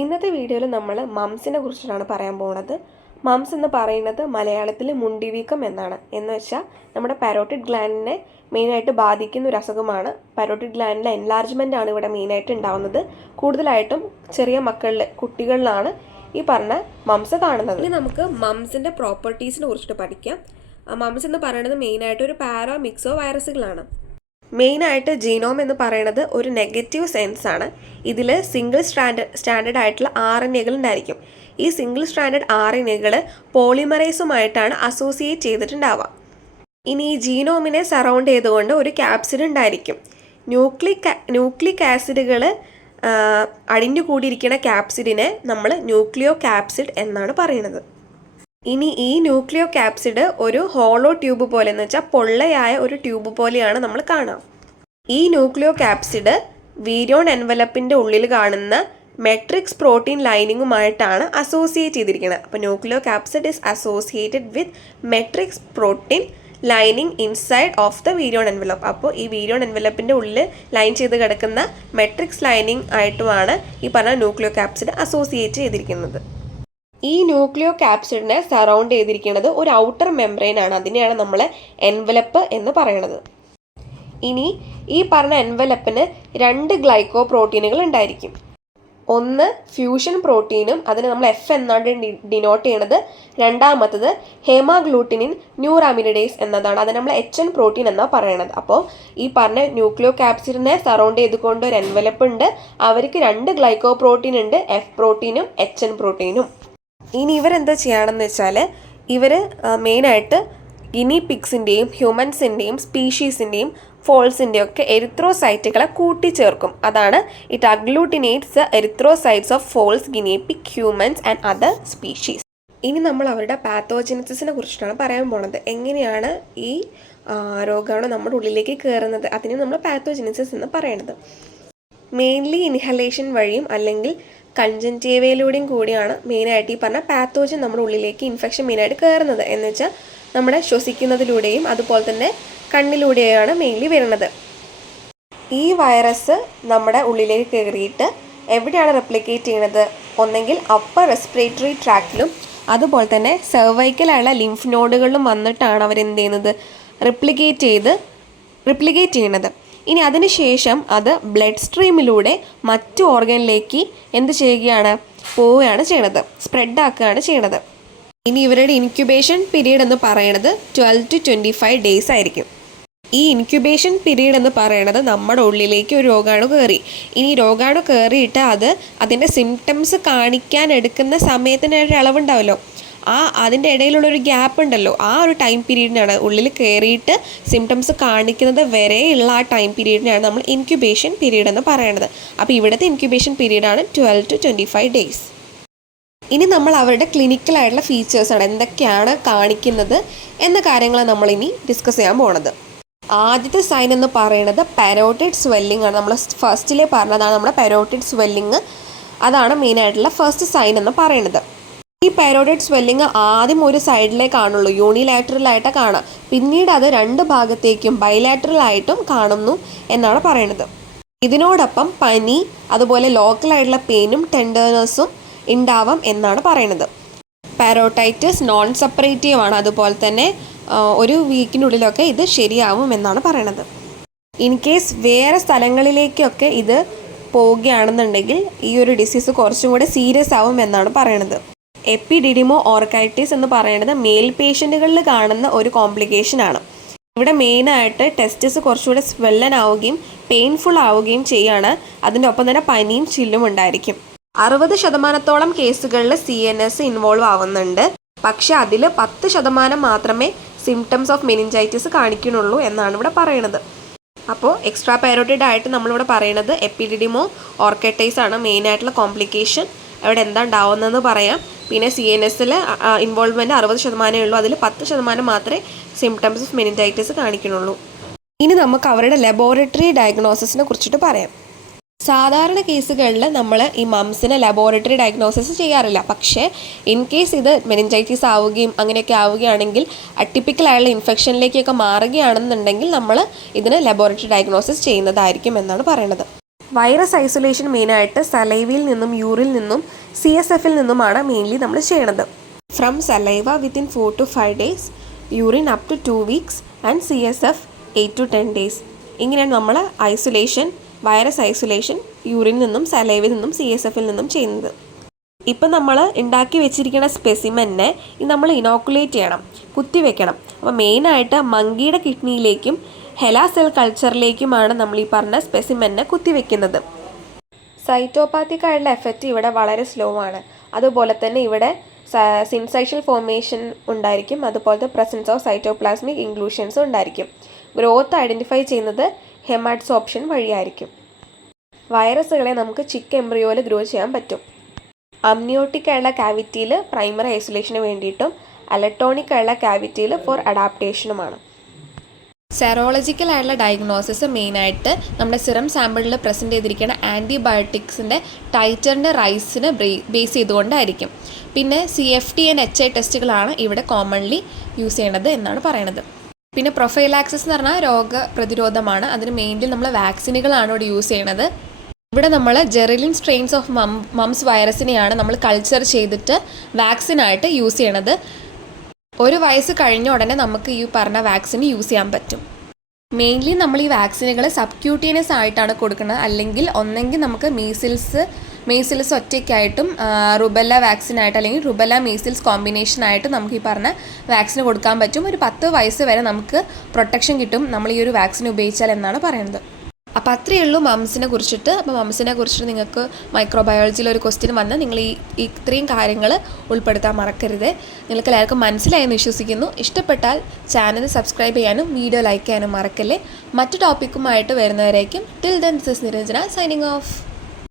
ഇന്നത്തെ വീഡിയോയിൽ നമ്മൾ മംസിനെ കുറിച്ചിട്ടാണ് പറയാൻ പോകുന്നത്. മംസ് എന്ന് പറയുന്നത് മലയാളത്തിൽ മുണ്ടിവീക്കം എന്നാണ്. എന്ന് വെച്ചാൽ നമ്മുടെ പാരോട്ടിഡ് ഗ്ലാൻഡിനെ മെയിനായിട്ട് ബാധിക്കുന്ന ഒരു അസുഖമാണ്. പാരോട്ടിഡ് ഗ്ലാൻഡിലെ എൻലാർജ്മെൻ്റ് ആണ് ഇവിടെ മെയിനായിട്ട് ഉണ്ടാവുന്നത്. കൂടുതലായിട്ടും ചെറിയ കുട്ടികളിലാണ് ഈ പറഞ്ഞ മംസ് കാണുന്നത്. ഇനി നമുക്ക് മംസിൻ്റെ പ്രോപ്പർട്ടീസിനെ കുറിച്ചിട്ട് പഠിക്കാം. മംസ് എന്ന് പറയുന്നത് മെയിനായിട്ട് ഒരു പാരാമിക്സോ വൈറസുകളാണ്. മെയിനായിട്ട് ജീനോം എന്ന് പറയുന്നത് ഒരു നെഗറ്റീവ് സെൻസ് ആണ്. ഇതിൽ സിംഗിൾ സ്റ്റാൻഡേർഡ് ആയിട്ടുള്ള RNA ഉണ്ടായിരിക്കും. ഈ സിംഗിൾ സ്റ്റാൻഡേർഡ് RNA പോളിമറൈസുമായിട്ടാണ് അസോസിയേറ്റ് ചെയ്തിട്ടുണ്ടാവുക. ഇനി ഈ ജീനോമിനെ സറൗണ്ട് ചെയ്തുകൊണ്ട് ഒരു ക്യാപ്സിഡ് ഉണ്ടായിരിക്കും. ന്യൂക്ലിക് ആസിഡുകൾ അടിഞ്ഞുകൂടിയിരിക്കുന്ന ക്യാപ്സിഡിനെ നമ്മൾ ന്യൂക്ലിയോ ക്യാപ്സിഡ് എന്നാണ് പറയുന്നത്. ഇനി ഈ ന്യൂക്ലിയോ ക്യാപ്സിഡ് ഒരു ഹോളോ ട്യൂബ് പോലെ, എന്ന് വെച്ചാൽ പൊള്ളയായ ഒരു ട്യൂബ് പോലെയാണ് നമ്മൾ കാണാം. ഈ ന്യൂക്ലിയോ ക്യാപ്സിഡ് വീരിയോൺ എൻവലപ്പിൻ്റെ ഉള്ളിൽ കാണുന്ന മെട്രിക്സ് പ്രോട്ടീൻ ലൈനിങ്ങുമായിട്ടാണ് അസോസിയേറ്റ് ചെയ്തിരിക്കുന്നത്. അപ്പോൾ nucleocapsid is associated with matrix protein lining inside of the virion envelope. അപ്പോൾ ഈ വീരിയോൺ എൻവലപ്പിൻ്റെ ഉള്ളിൽ ലൈൻ ചെയ്ത് കിടക്കുന്ന മെട്രിക്സ് ലൈനിങ് ആയിട്ടുമാണ് ഈ പറഞ്ഞ ന്യൂക്ലിയോ ക്യാപ്സിഡ് അസോസിയേറ്റ് ചെയ്തിരിക്കുന്നത്. ഈ ന്യൂക്ലിയോ ക്യാപ്സിഡിനെ സറൗണ്ട് ചെയ്തിരിക്കുന്നത് ഒരു ഔട്ടർ മെംബ്രെയിൻ ആണ്. അതിനെയാണ് നമ്മൾ എൻവലപ്പ് എന്ന് പറയുന്നത്. ഇനി ഈ പറഞ്ഞ എൻവലപ്പിന് 2 ഗ്ലൈക്കോ പ്രോട്ടീനുകൾ ഉണ്ടായിരിക്കും. ഒന്ന് ഫ്യൂഷൻ പ്രോട്ടീനും, അതിന് നമ്മൾ F എന്നാണ് ഡിനോട്ട് ചെയ്യണത്. രണ്ടാമത്തത് ഹേമാഗ്ലൂട്ടിനിൻ ന്യൂറാമിനിഡേസ് എന്നതാണ്. അതിന് നമ്മൾ HN പ്രോട്ടീൻ എന്നാണ് പറയണത്. അപ്പോൾ ഈ പറഞ്ഞ ന്യൂക്ലിയോ ക്യാപ്സിഡിനെ സറൗണ്ട് ചെയ്തുകൊണ്ട് ഒരു എൻവലപ്പ് ഉണ്ട്. അവർക്ക് 2 ഗ്ലൈക്കോ പ്രോട്ടീൻ ഉണ്ട്, F പ്രോട്ടീനും HN പ്രോട്ടീനും. ഇനി ഇവരെന്താ ചെയ്യുകയാണെന്ന് വെച്ചാൽ ഇവർ മെയിനായിട്ട് ഗിനി പിഗ്സിൻ്റെയും ഹ്യൂമൻസിൻ്റെയും സ്പീഷീസിൻ്റെയും ഫോൾസിൻ്റെയും ഒക്കെ എരിത്രോസൈറ്റുകളെ കൂട്ടിച്ചേർക്കും. അതാണ് it agglutinates erythrocytes of fowls, guinea pig, humans and other species. ഇനി നമ്മൾ അവരുടെ പാത്തോജനസിനെ കുറിച്ചിട്ടാണ് പറയാൻ പോണത്. എങ്ങനെയാണ് ഈ രോഗാണു നമ്മുടെ ഉള്ളിലേക്ക് കയറുന്നത്, അതിനെ നമ്മൾ പാത്തോജനസിസ് എന്ന് പറയുന്നത്. മെയിൻലി ഇൻഹലേഷൻ വഴിയും അല്ലെങ്കിൽ കൺജൻറ്റീവയിലൂടെയും കൂടിയാണ് മെയിനായിട്ട് ഈ പറഞ്ഞ പാത്തോജൻ നമ്മുടെ ഉള്ളിലേക്ക് ഇൻഫെക്ഷൻ മെയിനായിട്ട് കയറുന്നത്. എന്ന് വെച്ചാൽ നമ്മുടെ ശ്വസിക്കുന്നതിലൂടെയും അതുപോലെ തന്നെ കണ്ണിലൂടെയാണ് മെയിൻലി വരുന്നത്. ഈ വൈറസ് നമ്മുടെ ഉള്ളിലേക്ക് കയറിയിട്ട് എവിടെയാണ് റെപ്ലിക്കേറ്റ് ചെയ്യുന്നത്? ഒന്നെങ്കിൽ അപ്പർ റെസ്പിറേറ്ററി ട്രാക്റ്റിലും അതുപോലെ തന്നെ സെർവൈക്കലായുള്ള ലിംഫ് നോഡുകളിലും വന്നിട്ടാണ് അവരെന്ത് ചെയ്യുന്നത്? റിപ്ലിക്കേറ്റ് ചെയ്യുന്നത്. ഇനി അതിനുശേഷം അത് ബ്ലഡ് സ്ട്രീമിലൂടെ മറ്റു ഓർഗനിലേക്ക് എന്ത് പോവുകയാണ് ചെയ്യണത്, സ്പ്രെഡ് ആക്കുകയാണ് ചെയ്യണത്. ഇനി ഇവരുടെ ഇൻക്യുബേഷൻ പീരീഡ് എന്ന് പറയുന്നത് 12 to 25 days ആയിരിക്കും. ഈ ഇൻക്യുബേഷൻ പീരീഡ് എന്ന് പറയുന്നത് നമ്മുടെ ഉള്ളിലേക്ക് ഒരു രോഗാണു കയറി. ഇനി രോഗാണു കയറിയിട്ട് അതിൻ്റെ സിംറ്റംസ് കാണിക്കാൻ എടുക്കുന്ന സമയത്തിന് ഒരു അളവുണ്ടാവുമല്ലോ, അതിൻ്റെ ഇടയിലുള്ളൊരു ഗ്യാപ്പ് ഉണ്ടല്ലോ, ആ ഒരു ടൈം പീരീഡിനാണ്, ഉള്ളിൽ കയറിയിട്ട് സിംറ്റംസ് കാണിക്കുന്നത് വരെയുള്ള ആ ടൈം പീരീഡിനാണ് നമ്മൾ ഇൻക്യുബേഷൻ പീരീഡ് എന്ന് പറയുന്നത്. അപ്പോൾ ഇവിടുത്തെ ഇൻക്യുബേഷൻ പീരീഡാണ് 12 to 25 days. ഇനി നമ്മൾ അവരുടെ ക്ലിനിക്കലായിട്ടുള്ള ഫീച്ചേഴ്സാണ്, എന്തൊക്കെയാണ് കാണിക്കുന്നത് എന്ന കാര്യങ്ങൾ നമ്മളിനി ഡിസ്കസ് ചെയ്യാൻ പോണത്. ആദ്യത്തെ സൈൻ എന്ന് പറയുന്നത് പാരോട്ടിഡ് സ്വെല്ലിംഗ് ആണ്. നമ്മൾ ഫസ്റ്റിലെ പറഞ്ഞതാണ് നമ്മുടെ പാരോട്ടിഡ് സ്വെല്ലിംഗ്. അതാണ് മെയിനായിട്ടുള്ള ഫസ്റ്റ് സൈൻ എന്ന് പറയുന്നത്. ഈ പാരോട്ടിഡ് സ്വെല്ലിംഗ് ആദ്യം ഒരു സൈഡിലേ കാണുള്ളൂ, യൂണിലാറ്ററലായിട്ട് കാണാം. പിന്നീട് അത് 2 ഭാഗത്തേക്കും ബൈലാറ്ററലായിട്ടും കാണുന്നു എന്നാണ് പറയുന്നത്. ഇതിനോടൊപ്പം പനി, അതുപോലെ ലോക്കലായിട്ടുള്ള പെയിനും ടെൻഡർനെസ്സും ഉണ്ടാവാം എന്നാണ് പറയുന്നത്. പാരോട്ടൈറ്റിസ് നോൺ സെപ്പറേറ്റീവ് ആണ്. അതുപോലെ തന്നെ ഒരു വീക്കിനുള്ളിലൊക്കെ ഇത് ശരിയാവും എന്നാണ് പറയുന്നത്. ഇൻ കേസ് വേറെ സ്ഥലങ്ങളിലേക്കൊക്കെ ഇത് പോവുകയാണെന്നുണ്ടെങ്കിൽ ഈ ഒരു ഡിസീസ് കുറച്ചും കൂടെ സീരിയസ് ആവും എന്നാണ് പറയുന്നത്. എപ്പിഡിഡിമോ ഓർക്കൈറ്റിസ് എന്ന് പറയുന്നത് മെയിൽ പേഷ്യൻറ്റുകളിൽ കാണുന്ന ഒരു കോംപ്ലിക്കേഷൻ ആണ്. ഇവിടെ മെയിനായിട്ട് ടെസ്റ്റിസ് കുറച്ചുകൂടെ സ്വെല്ലൻ ആവുകയും പെയിൻഫുൾ ആവുകയും ചെയ്യാണ്. അതിൻ്റെ ഒപ്പം തന്നെ പനിയും ചില്ലും ഉണ്ടായിരിക്കും. 60% കേസുകളിൽ CNS ഇൻവോൾവ് ആവുന്നുണ്ട്. പക്ഷെ അതിൽ 10% മാത്രമേ സിംറ്റംസ് ഓഫ് മെനിഞ്ചൈറ്റിസ് കാണിക്കുന്നുള്ളൂ എന്നാണ് ഇവിടെ പറയുന്നത്. അപ്പോൾ എക്സ്ട്രാ പാരോട്ടിഡ് ആയിട്ട് നമ്മളിവിടെ പറയുന്നത് എപ്പിഡിഡിമോ ഓർക്കൈറ്റിസ് ആണ് മെയിനായിട്ടുള്ള കോംപ്ലിക്കേഷൻ. അവിടെ എന്താ ഉണ്ടാവുന്നതെന്ന് പറയാം. പിന്നെ CNSൽ ഇൻവോൾവ്മെൻറ്റ് 60% ഉള്ളൂ. അതിൽ 10% മാത്രമേ സിംറ്റംസ് ഓഫ് മെനിഞ്ചൈറ്റിസ് കാണിക്കുന്നുള്ളൂ. ഇനി നമുക്ക് അവരുടെ ലബോറട്ടറി ഡയഗ്നോസിസിനെ കുറിച്ചിട്ട് പറയാം. സാധാരണ കേസുകളിൽ നമ്മൾ ഈ മംസിന് ലബോറട്ടറി ഡയഗ്നോസിസ് ചെയ്യാറില്ല. പക്ഷേ ഇൻ കേസ് ഇത് മെനിഞ്ചൈറ്റിസ് ആവുകയും അങ്ങനെയൊക്കെ ആവുകയാണെങ്കിൽ അറ്റിപ്പിക്കലായുള്ള ഇൻഫെക്ഷനിലേക്കൊക്കെ മാറുകയാണെന്നുണ്ടെങ്കിൽ നമ്മൾ ഇതിന് ലബോറട്ടറി ഡയഗ്നോസിസ് ചെയ്യുന്നതായിരിക്കും എന്നാണ് പറയുന്നത്. വൈറസ് ഐസൊലേഷൻ മെയിനായിട്ട് സലൈവയിൽ നിന്നും യൂറിൽ നിന്നും CSFൽ നിന്നുമാണ് മെയിൻലി നമ്മൾ ചെയ്യണത്. From saliva within 4 to 5 days, urine up to 2 weeks and CSF 8 to 10 days. ഇങ്ങനെയാണ് നമ്മൾ വൈറസ് ഐസൊലേഷൻ യൂറിൻ നിന്നും സലൈവയിൽ നിന്നും CSFൽ നിന്നും ചെയ്യുന്നത്. ഇപ്പം നമ്മൾ ഉണ്ടാക്കി വെച്ചിരിക്കുന്ന സ്പെസിമെന്നെ നമ്മൾ ഇനോക്കുലേറ്റ് ചെയ്യണം, കുത്തിവെക്കണം. അപ്പോൾ മെയിനായിട്ട് മങ്കിയുടെ കിഡ്നിയിലേക്കും ഹെലാ സെൽ കൾച്ചറിലേക്കുമാണ് നമ്മൾ ഈ പറഞ്ഞ സ്പെസിമെന്നെ കുത്തിവെക്കുന്നത്. സൈറ്റോപാത്തിക്കായുള്ള എഫക്റ്റ് ഇവിടെ വളരെ സ്ലോ ആണ്. അതുപോലെ തന്നെ ഇവിടെ സിൻസൈഷ്യൽ ഫോർമേഷൻ ഉണ്ടായിരിക്കും. അതുപോലത്തെ പ്രസൻസ് ഓഫ് സൈറ്റോപ്ലാസ്മിക് ഇൻക്ലൂഷൻസും ഉണ്ടായിരിക്കും. ഗ്രോത്ത് ഐഡൻറ്റിഫൈ ചെയ്യുന്നത് ഹെമാഡ്സോപ്ഷൻ വഴിയായിരിക്കും. വൈറസുകളെ നമുക്ക് ചിക്ക് എംബ്രിയോയിൽ ഗ്രോ ചെയ്യാൻ പറ്റും. അമ്നിയോട്ടിക്കായുള്ള കാവിറ്റിയിൽ പ്രൈമറി ഐസൊലേഷന് വേണ്ടിയിട്ടും അലക്ട്രോണിക്കായുള്ള കാവിറ്റിയിൽ ഫോർ അഡാപ്റ്റേഷനുമാണ്. സെറോളജിക്കൽ ആയിട്ടുള്ള ഡയഗ്നോസിസ് മെയിനായിട്ട് നമ്മുടെ സിറം സാമ്പിളിൽ പ്രസൻറ്റ് ചെയ്തിരിക്കുന്ന ആൻറ്റിബയോട്ടിക്സിൻ്റെ ടൈറ്ററിൻ്റെ റൈസിന് ബേസ് ചെയ്തുകൊണ്ടായിരിക്കും. പിന്നെ CFT ആൻഡ് HI ടെസ്റ്റുകളാണ് ഇവിടെ കോമൺലി യൂസ് ചെയ്യേണ്ടത് എന്നാണ് പറയുന്നത്. പിന്നെ പ്രൊഫൈലാക്സിസ് എന്ന് പറഞ്ഞാൽ രോഗപ്രതിരോധമാണ്. അതിന് മെയിൻലി നമ്മൾ വാക്സിനുകളാണ് ഇവിടെ യൂസ് ചെയ്യണത്. ഇവിടെ നമ്മൾ ജെറിലിൻ സ്ട്രെയിൻസ് ഓഫ് മംസ് വൈറസിനെയാണ് നമ്മൾ കൾച്ചർ ചെയ്തിട്ട് വാക്സിനായിട്ട് യൂസ് ചെയ്യണത്. 1 വയസ്സ് കഴിഞ്ഞ ഉടനെ നമുക്ക് ഈ പറഞ്ഞ വാക്സിൻ യൂസ് ചെയ്യാൻ പറ്റും. മെയിൻലി നമ്മൾ ഈ വാക്സിനുകൾ സബ്ക്യൂട്ടേനിയസ് ആയിട്ടാണ് കൊടുക്കുന്നത്. അല്ലെങ്കിൽ ഒന്നെങ്കിൽ നമുക്ക് മീസിൽസ് ഒറ്റയ്ക്കായിട്ടും റുബെല്ല വാക്സിനായിട്ട് അല്ലെങ്കിൽ റുബെല്ല മീസിൽസ് കോമ്പിനേഷനായിട്ട് നമുക്ക് ഈ പറഞ്ഞ വാക്സിൻ കൊടുക്കാൻ പറ്റും. ഒരു 10 വയസ്സ് വരെ നമുക്ക് പ്രൊട്ടക്ഷൻ കിട്ടും നമ്മൾ ഈ ഒരു വാക്സിൻ ഉപയോഗിച്ചാൽ എന്നാണ് പറയുന്നത്. അപ്പോൾ അത്രയേ ഉള്ളൂ മംസിനെ കുറിച്ചിട്ട്. അപ്പോൾ മംസിനെ കുറിച്ചിട്ട് നിങ്ങൾക്ക് മൈക്രോബയോളജിയിൽ ഒരു ക്വസ്റ്റ്യൻ വന്നാൽ നിങ്ങൾ ഇത്രയും കാര്യങ്ങൾ ഉൾപ്പെടുത്താൻ മറക്കരുത്. നിങ്ങൾക്ക് എല്ലാവർക്കും മനസ്സിലായെന്ന് വിശ്വസിക്കുന്നു. ഇഷ്ടപ്പെട്ടാൽ ചാനൽ സബ്സ്ക്രൈബ് ചെയ്യാനും വീഡിയോ ലൈക്ക് ചെയ്യാനും മറക്കല്ലേ. മറ്റു ടോപ്പിക്കുമായിട്ട് വരുന്നവരേക്കും till then this is Niranjana signing of.